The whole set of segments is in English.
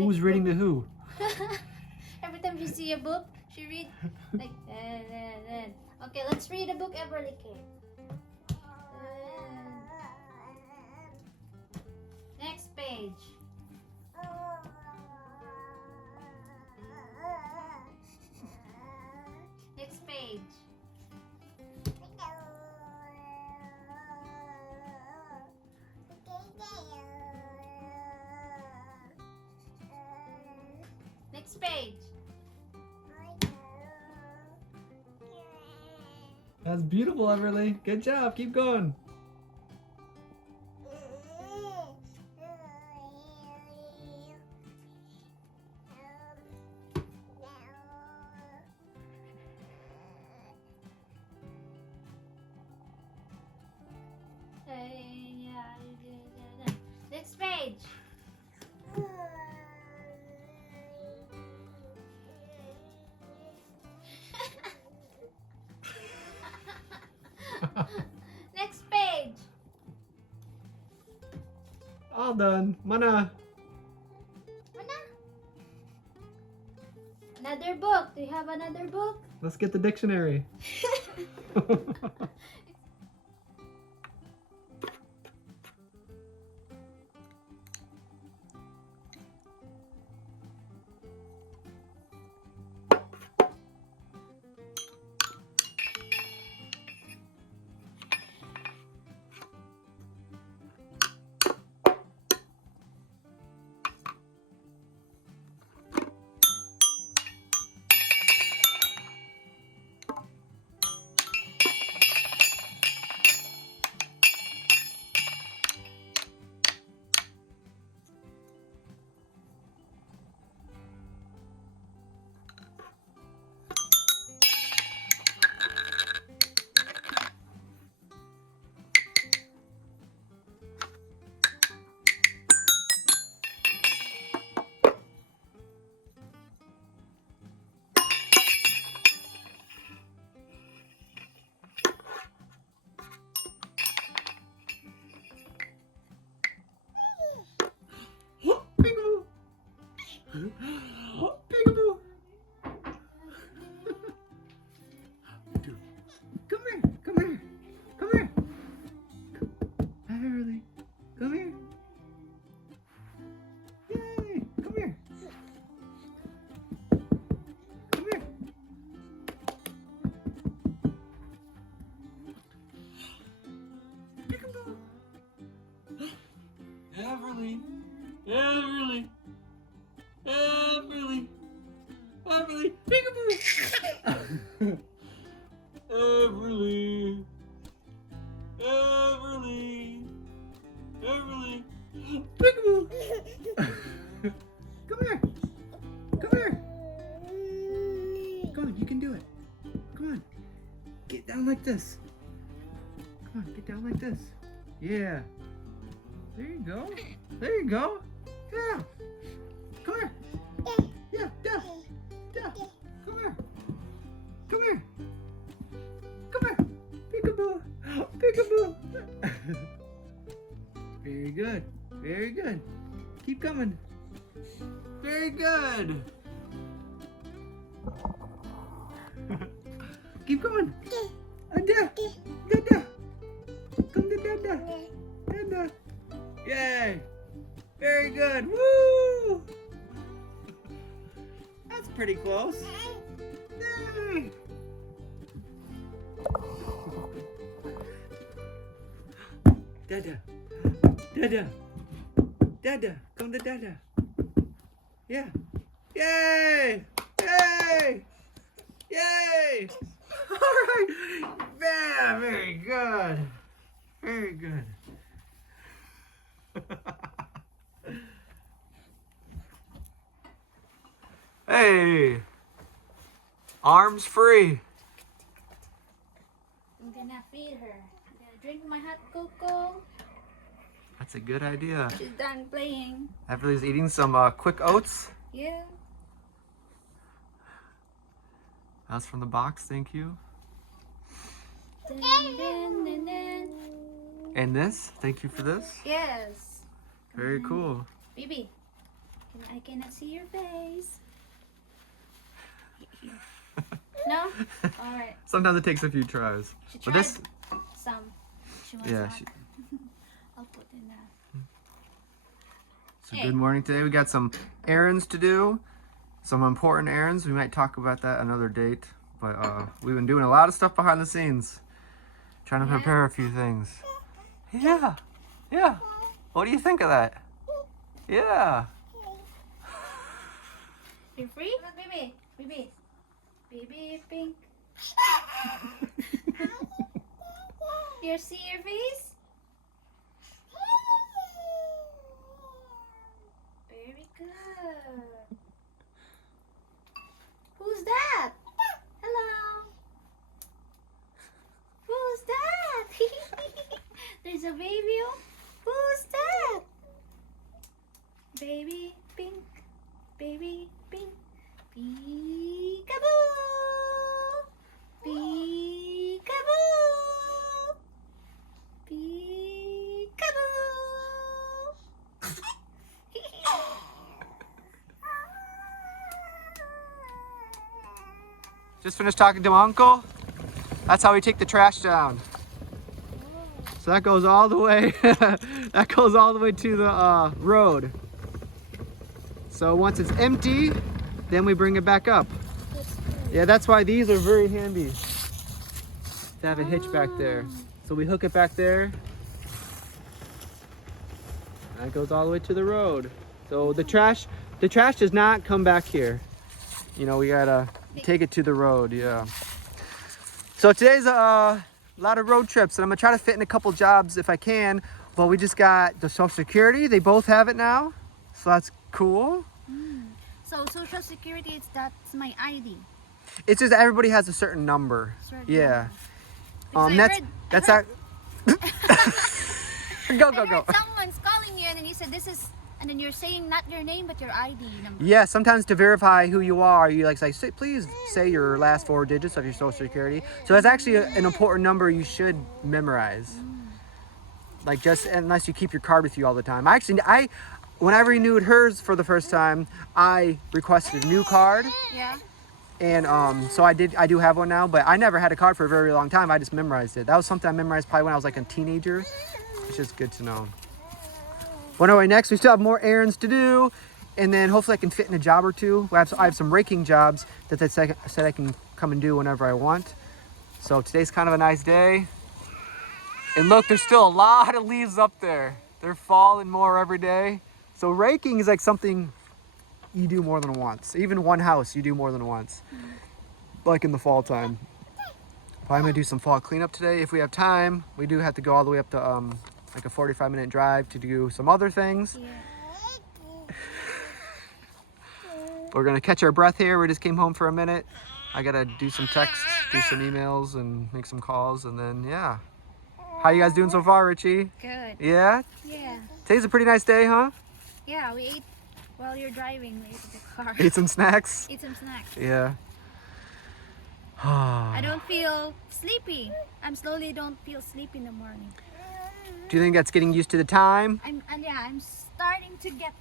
Who's reading to who? Every time she see a book, she read like Okay, let's read a book, Everly Kate. Next page. Next page. Next page. That's beautiful, Everly. Good job. Keep going. Next page. Next page. All done. Mana. Another book. Do you have another book? Let's get the dictionary. Peekaboo! Peekaboo! Come here! Come here! Come here! Hi, Everly. Come here! Yay! Come here! Come here! Peekaboo! Everly! Everly! Everly! Everly! Peekaboo! Everly! Everly! Everly! Peekaboo! Come here! Come here! Come on, you can do it. Come on. Get down like this. Come on, get down like this. Yeah. There you go. There you go. Yeah. Come here. Yeah, yeah. Yeah. Come here. Come here. Come here. Peekaboo. Peekaboo. Very good. Very good. Keep coming. Very good. Keep going. Dada. Dada. Come to Dada. Dada. Yay. Very good. Woo! That's pretty close. Yay! Dada. Dada. Dada. Come to Dada. Yeah. Yay! Yay! Yay! All right. Yeah, very good. Very good. Hey, arms free. I'm gonna feed her. I'm gonna drink my hot cocoa. That's a good idea. She's done playing. Everly's eating some quick oats. Yeah. That's from the box, thank you. Dun, dun, dun, dun. And this, thank you for this. Yes. Very cool. Bibi. I cannot see your face. No? Alright. Sometimes it takes a few tries. She But tried this, some. She wants yeah. that. I'll put in that. So Hey. good morning today. We got some errands to do. Some important errands. We might talk about that another date. But we've been doing a lot of stuff behind the scenes. Trying to prepare a few things. Yeah. Yeah. What do you think of that? Yeah. You free? Come on, baby. Baby. Baby pink. You see your face? Very good. Who's that? Hello. Who's that? There's a baby. Who's that? Baby pink. Baby pink. Peekaboo. Peekaboo. Peekaboo. Just finished talking to my uncle. That's how we take the trash down. So that goes all the way. That goes all the way to the road. So once it's empty, then we bring it back up. Yeah, that's why these are very handy to have a hitch back there. So we hook it back there. That goes all the way to the road. So the trash does not come back here. You know, we gotta take it to the road, yeah. So today's a lot of road trips, and I'm gonna try to fit in a couple jobs if I can. But we just got the Social Security. They both have it now, so that's cool. So Social Security, that's my ID. It's just that everybody has a certain number. Yeah. That's our. Go. Someone's calling you, and then you said this is, and then you're saying not your name but your ID number. Yeah, sometimes to verify who you are, you like say, please say your last 4 digits of your Social Security. So that's actually an important number you should memorize. Like, just unless you keep your card with you all the time. When I renewed hers for the first time, I requested a new card. Yeah. And so I do have one now, but I never had a card for a very long time. I just memorized it. That was something I memorized probably when I was like a teenager. It's just good to know. But anyway, next we still have more errands to do, and then hopefully I can fit in a job or two. I have some raking jobs that they said I can come and do whenever I want. So today's kind of a nice day. And look, there's still a lot of leaves up there. They're falling more every day. So raking is like something you do more than once. Even one house you do more than once, like in the fall time. But I'm gonna do some fall cleanup today if we have time. We do have to go all the way up to like a 45-minute drive to do some other things. Yeah. We're gonna catch our breath here. We just came home for a minute. I gotta do some texts, do some emails, and make some calls, and then yeah. How you guys doing so far, Richie? Good. Yeah? Yeah. Today's a pretty nice day, huh? Yeah, we ate while you're driving. We ate in the car. Ate some snacks? Eat some snacks. Yeah. I don't feel sleepy. I'm slowly don't feel sleepy in the morning. Do you think that's getting used to the time? I'm starting to get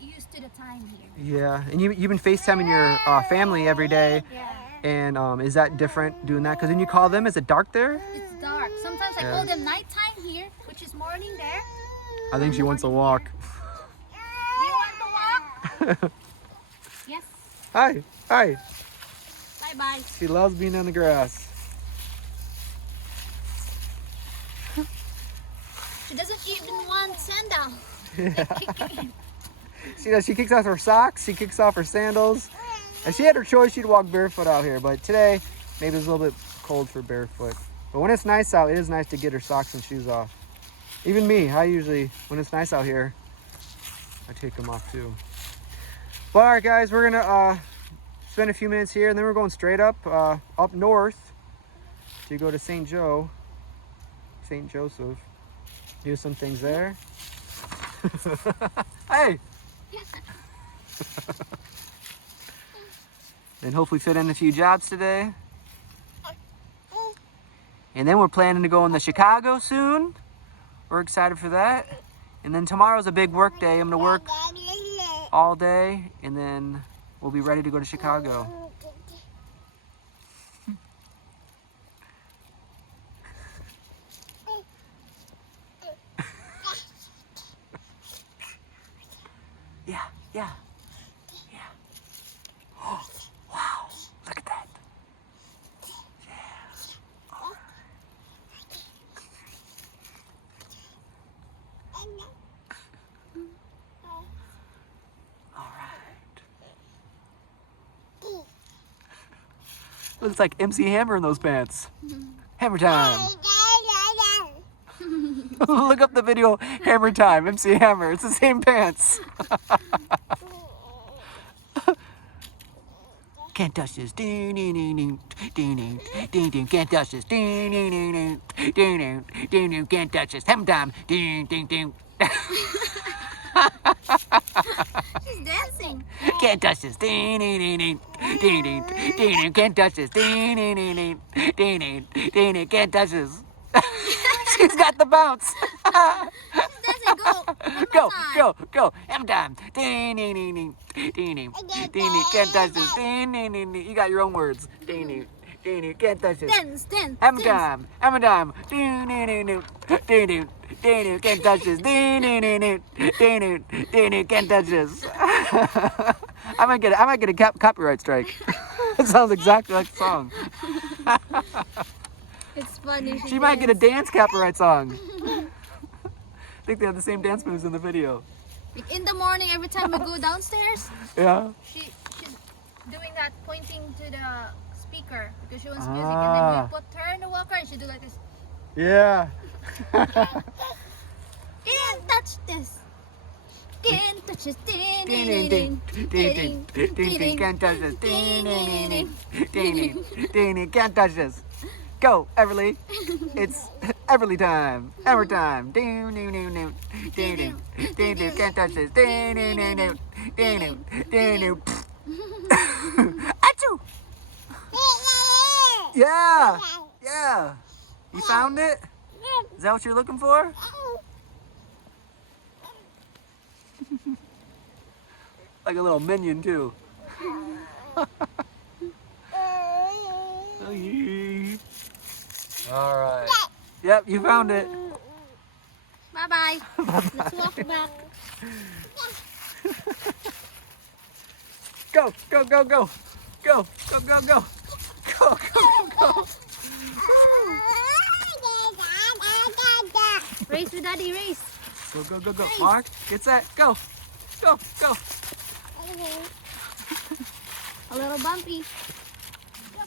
used to the time here. Yeah, and you've been FaceTiming your family every day, Yeah. and is that different doing that? Because when you call them, is it dark there? It's dark. Sometimes I call them nighttime here, which is morning there. I think she wants to walk. Do you want to walk? Yes. Hi. Bye-bye. She loves being on the grass. She doesn't even want sandal. Yeah. She kicks off her socks, she kicks off her sandals. If she had her choice, she'd walk barefoot out here. But today, maybe it's a little bit cold for barefoot. But when it's nice out, it is nice to get her socks and shoes off. Even me, I usually, when it's nice out here, I take them off too. But all right, guys, we're gonna spend a few minutes here, and then we're going straight up north to go to St. Joseph. Do some things there. Hey. And hopefully fit in a few jobs today. And then we're planning to go into Chicago soon. We're excited for that. And then tomorrow's a big work day. I'm gonna work all day, and then we'll be ready to go to Chicago. Yeah, yeah, yeah. Oh, wow, look at that. Yeah. Oh. All right. Looks like MC Hammer in those pants. Hammer time. Look up the video Hammer Time, MC Hammer. It's the same pants. Can't touch this. Can't touch this. Can't touch this. Hammer Time. She's dancing. Can't touch this. Can't touch this. Can't touch this. She's got the bounce. She's dancing. Go. Go. Hammer time. Can't touch this. You got your own words. Can't touch this. Dance. Hammer time. Hammer time. Can't touch this. Can't touch this. I might get a copyright strike. It sounds exactly like the song. It's funny. She might get a dance copyright song. I think they have the same dance moves in the video. In the morning, every time we go downstairs, Yeah. she's doing that, pointing to the speaker because she wants music, and then we put her in the walker and she do like this. Yeah. Can't touch this. Can't touch this. Can't touch this. Can't touch this. Go, Everly. It's Everly time. Ever time. Can't touch this. Achoo! Yeah. Yeah. You found it? Is that what you're looking for? Like a little minion too. All right. Yep, you found it. Bye-bye. Let's walk back. Go. Go. Race with Daddy, race. Go. Mark, get set, go. A little bumpy.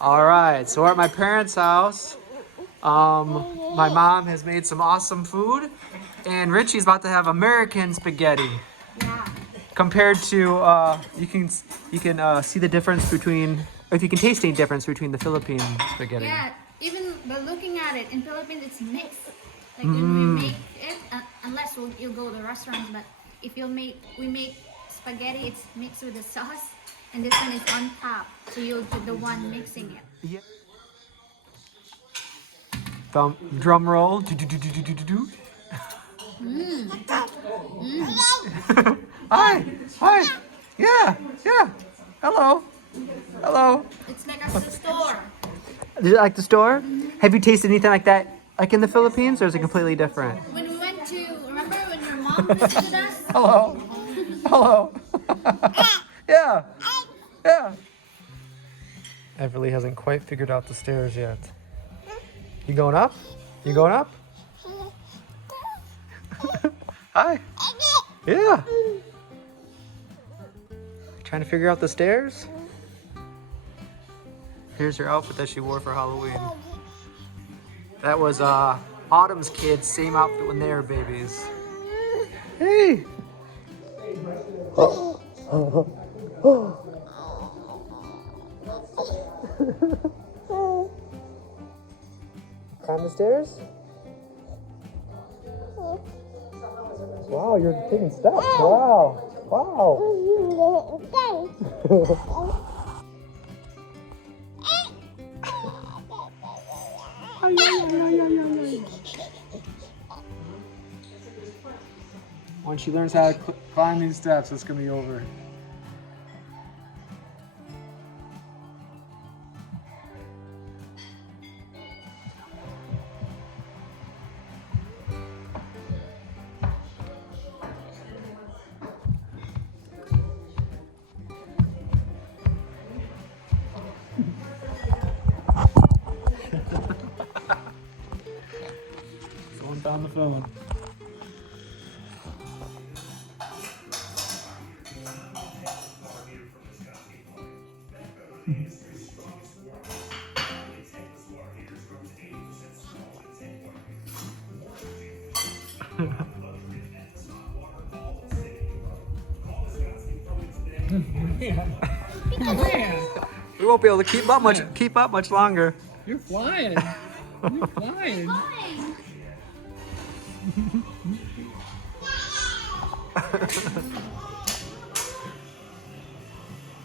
All right, so we're at my parents' house. My mom has made some awesome food, and Richie's about to have American spaghetti. Yeah. Compared to, you can see the difference between, if you can taste any difference between the Philippine spaghetti. Yeah, even by looking at it, in Philippines it's mixed. Like when we make it, unless you'll go to the restaurants, but if we make spaghetti, it's mixed with the sauce, and this one is on top, so you'll be the one mixing it. Yeah. Drum roll. Hi. Yeah. Hello. It's like a store. Is it like the store? Have you tasted anything like that, like in the Philippines, or is it completely different? When we went to, remember when your mom visited us? Hello. Yeah. Everly hasn't quite figured out the stairs yet. You going up? Hi. Yeah. Trying to figure out the stairs? Here's her outfit that she wore for Halloween. That was Autumn's kids, same outfit when they were babies. Hey. Climb the stairs? Wow, you're taking steps. Wow. Once she learns how to climb these steps, it's gonna be over. Someone found the phone. We won't be able to keep up much longer. You're flying. You're flying. Fine.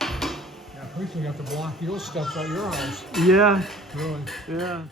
Yeah, pretty soon you have to block your steps out your house. Yeah, Really. yeah.